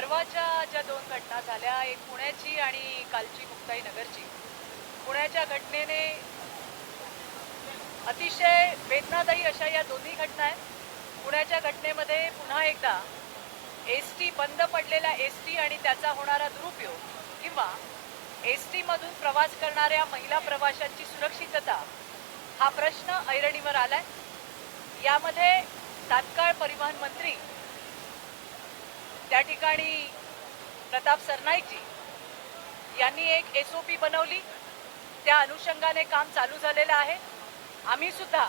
परवाच्या ज्या दोन घटना झाल्या एक पुण्याची आणि कालची मुक्ताई नगरची. पुण्याच्या घटनेने अतिशय वेदनादायी अशा या दोन्ही घटना आहेत. पुण्याच्या घटनेमध्ये पुन्हा एकदा एस टी बंद पडलेला एस टी आणि त्याचा होणारा दुरुपयोग किंवा एस टीमधून प्रवास करणाऱ्या महिला प्रवाशांची सुरक्षितता हा प्रश्न ऐरणीवर आलाय. यामध्ये तात्काळ परिवहन मंत्री त्या ठिकाणी प्रताप सरनाईकजी यांनी एक एस ओ पी बनवली. त्या अनुषंगाने काम चालू झालेलं आहे. आम्ही सुद्धा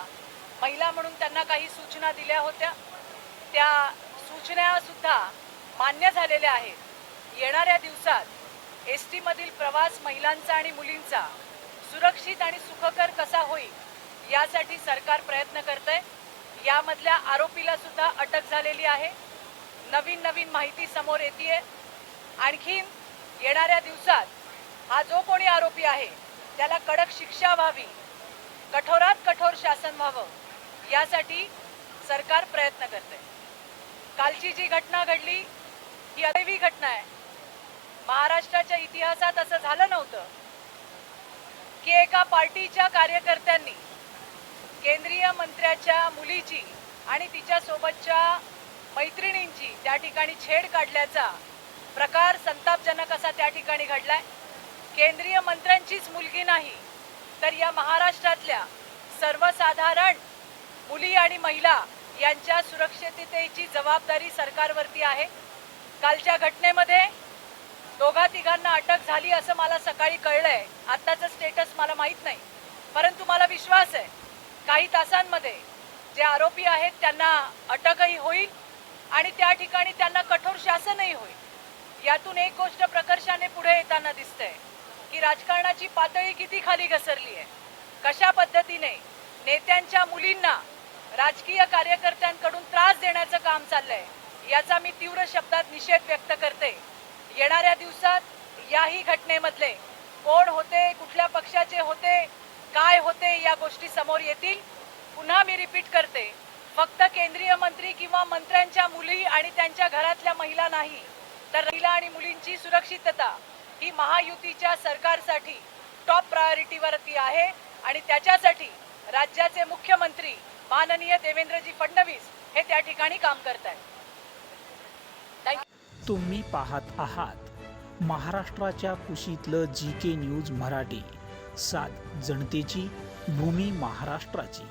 महिला म्हणून त्यांना काही सूचना दिल्या होत्या. त्या सूचना सुद्धा मान्य झालेल्या आहेत. येणाऱ्या दिवसात एस टीमधील प्रवास महिलांचा आणि मुलींचा सुरक्षित आणि सुखकर कसा होईल यासाठी सरकार प्रयत्न करतंय. यामधल्या आरोपीला सुद्धा अटक झालेली आहे. नवीन नवीन माहिती समोर येते आणखीन येणाऱ्या दिवसात हा जो कोणी आरोपी आहे त्याला कडक शिक्षा व्हावी कठोरात कठोर शासन व्हावं यासाठी सरकार प्रयत्न करते कालची जी घटना घडली ही अदैवी घटना आहे. महाराष्ट्राच्या इतिहासात असं झालं नव्हतं की एका पार्टीच्या कार्यकर्त्यांनी केंद्रीय मंत्र्याच्या मुलीची आणि तिच्यासोबतच्या मैत्रिणींची त्या ठिकाणी छेड काढल्याचा प्रकार संतापजनक असा त्या ठिकाणी घडलाय. केंद्रीय मंत्र्यांचीच मुलगी नाही तर या महाराष्ट्रातल्या सर्वसाधारण मुली आणि महिला यांच्या सुरक्षिततेची जबाबदारी सरकारवरती आहे. कालच्या घटनेमध्ये दोघा तिघांना अटक झाली असं मला सकाळी कळलंय. आत्ताचं स्टेटस मला माहीत नाही. परंतु मला विश्वास आहे काही तासांमध्ये जे आरोपी आहेत त्यांना अटकही होईल. आणि त्या ठिकाणी त्यांना कठोर शासनही होईल. यातून एक गोष्ट प्रकर्षाने पुढे येताना दिसते की राजकारणाची पातळी किती खाली घसरली आहे. कशा पद्धतीने नेत्यांच्या मुलींना राजकीय कार्यकर्त्यांकडून त्रास देण्याचं काम चाललंय याचा मी तीव्र शब्दात निषेध व्यक्त करते. येणाऱ्या दिवसात याही घटनेमधले कोण होते कुठल्या पक्षाचे होते काय होते या गोष्टी समोर येतील. पुन्हा मी रिपीट करते फक्त केंद्रीय मंत्री किंवा मंत्र्यांच्या मुली आणि त्यांच्या घरातल्या महिला नाही तर महिला आणि मुलींची सुरक्षितता ही महायुतीच्या सरकारसाठी टॉप प्रायोरिटीवरती आहे आणि त्याच्यासाठी राज्याचे मुख्यमंत्री माननीय देवेंद्रजी फडणवीस हे त्या ठिकाणी काम करत आहेत. तुम्ही पाहत आहात महाराष्ट्राच्या कुशीतलं जी के न्यूज मराठी. सात जनतेची भूमी महाराष्ट्राची.